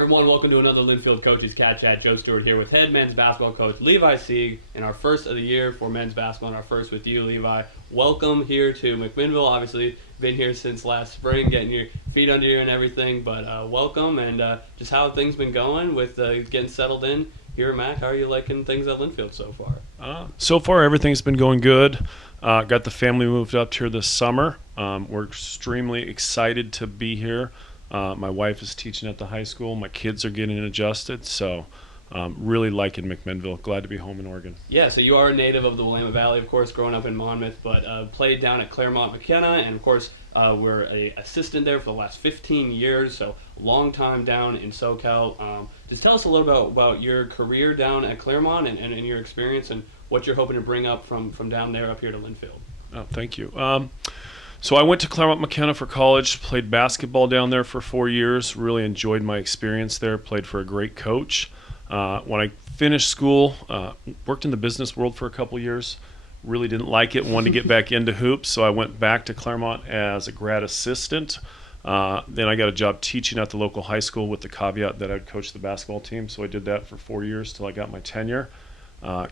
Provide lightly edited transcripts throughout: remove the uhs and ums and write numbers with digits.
Hi everyone, welcome to another Linfield Coaches CatChat. Joe Stuart here with head men's basketball coach Levi Sieg in our first of the year for men's basketball and our first with you, Levi. Welcome here to McMinnville. Obviously, been here since last spring, getting your feet under you and everything, but welcome and just how have things been going with getting settled in here at Mac? How are you liking things at Linfield so far? So far, everything's been going good. Got the family moved up here this summer. We're extremely excited to be here. My wife is teaching at the high school. My kids are getting adjusted, so really liking McMinnville. Glad to be home in Oregon. Yeah, so you are a native of the Willamette Valley, of course, growing up in Monmouth, but played down at Claremont McKenna, and of course, we're an assistant there for the last 15 years, so long time down in SoCal. Just tell us a little bit about your career down at Claremont and your experience and what you're hoping to bring up from down there up here to Linfield. Oh, thank you. So I went to Claremont McKenna for college, played basketball down there for 4 years, really enjoyed my experience there, played for a great coach. When I finished school, worked in the business world for a couple years, really didn't like it, wanted to get back into hoops, so I went back to Claremont as a grad assistant. Then I got a job teaching at the local high school with the caveat that I'd coach the basketball team, so I did that for 4 years till I got my tenure.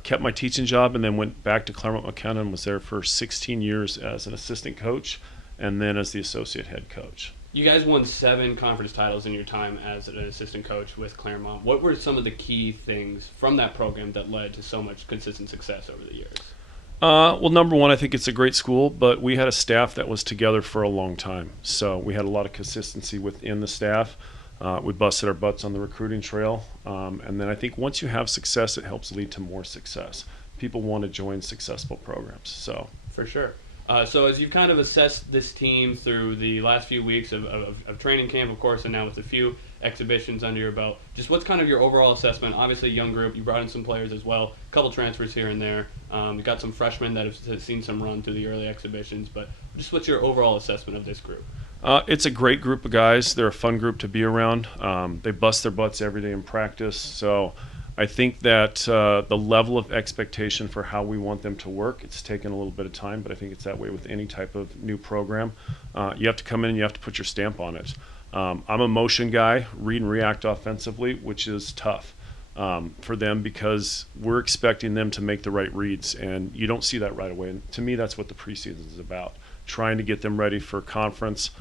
Kept my teaching job and then went back to Claremont McKenna and was there for 16 years as an assistant coach and then as the associate head coach. You guys won 7 conference titles in your time as an assistant coach with Claremont. What were some of the key things from that program that led to so much consistent success over the years? Well, number one, I think it's a great school, but we had a staff that was together for a long time. So we had a lot of consistency within the staff. We busted our butts on the recruiting trail. And then I think once you have success, it helps lead to more success. People want to join successful programs. So for sure. So as you've kind of assessed this team through the last few weeks of training camp, of course, and now with a few exhibitions under your belt, just what's kind of your overall assessment? Obviously, young group. You brought in some players as well, a couple transfers here and there. You got some freshmen that have seen some run through the early exhibitions, but just what's your overall assessment of this group? It's a great group of guys. They're a fun group to be around. They bust their butts every day in practice. So I think that the level of expectation for how we want them to work, it's taken a little bit of time, but I think it's that way with any type of new program. You have to come in and you have to put your stamp on it. I'm a motion guy, read and react offensively, which is tough for them because we're expecting them to make the right reads, and you don't see that right away. And to me, that's what the preseason is about, trying to get them ready for conference.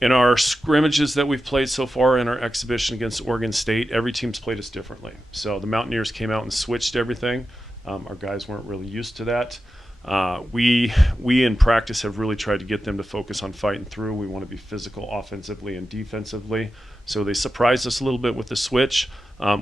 In our scrimmages that we've played so far in our exhibition against Oregon State, every team's played us differently. So the Mountaineers came out and switched everything. Our guys weren't really used to that. We in practice have really tried to get them to focus on fighting through. We want to be physical offensively and defensively. So they surprised us a little bit with the switch,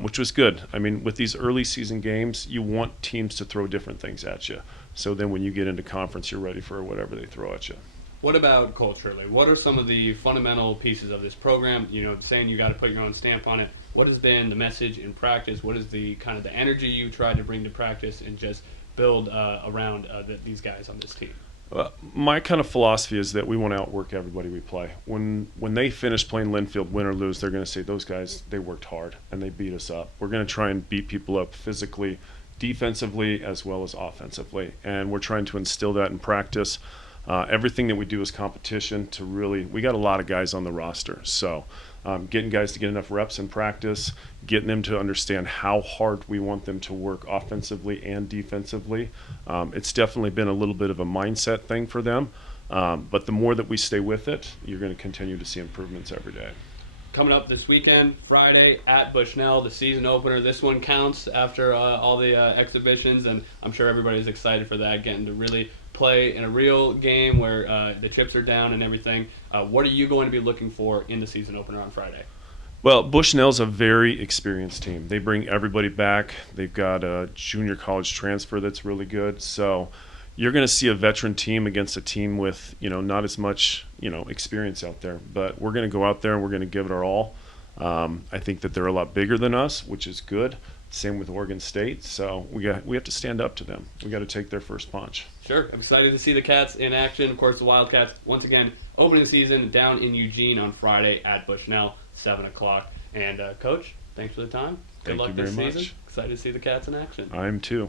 which was good. I mean, with these early season games, you want teams to throw different things at you. So then when you get into conference, you're ready for whatever they throw at you. What about culturally? What are some of the fundamental pieces of this program? You know, saying you got to put your own stamp on it. What has been the message in practice? What is the kind of the energy you try to bring to practice and just build around these guys on this team? My kind of philosophy is that we want to outwork everybody we play. When they finish playing Linfield, win or lose, they're going to say, those guys, they worked hard and they beat us up. We're going to try and beat people up physically, defensively, as well as offensively. And we're trying to instill that in practice. Everything that we do is competition to really, we got a lot of guys on the roster. So getting guys to get enough reps in practice, getting them to understand how hard we want them to work offensively and defensively. It's definitely been a little bit of a mindset thing for them. But the more that we stay with it, you're going to continue to see improvements every day. Coming up this weekend, Friday at Bushnell, the season opener. This one counts after all the exhibitions, and I'm sure everybody's excited for that, getting to really play in a real game where the chips are down and everything. What are you going to be looking for in the season opener on Friday? Well, Bushnell's a very experienced team. They bring everybody back. They've got a junior college transfer that's really good. So you're going to see a veteran team against a team with, not as much, experience out there. But we're going to go out there and we're going to give it our all. I think that they're a lot bigger than us, which is good. Same with Oregon State. So we have to stand up to them. We got to take their first punch. Sure. I'm excited to see the Cats in action. Of course, the Wildcats, once again, opening the season down in Eugene on Friday at Bushnell, 7 o'clock. And, Coach, thanks for the time. Good luck this season. Excited to see the Cats in action. I am too.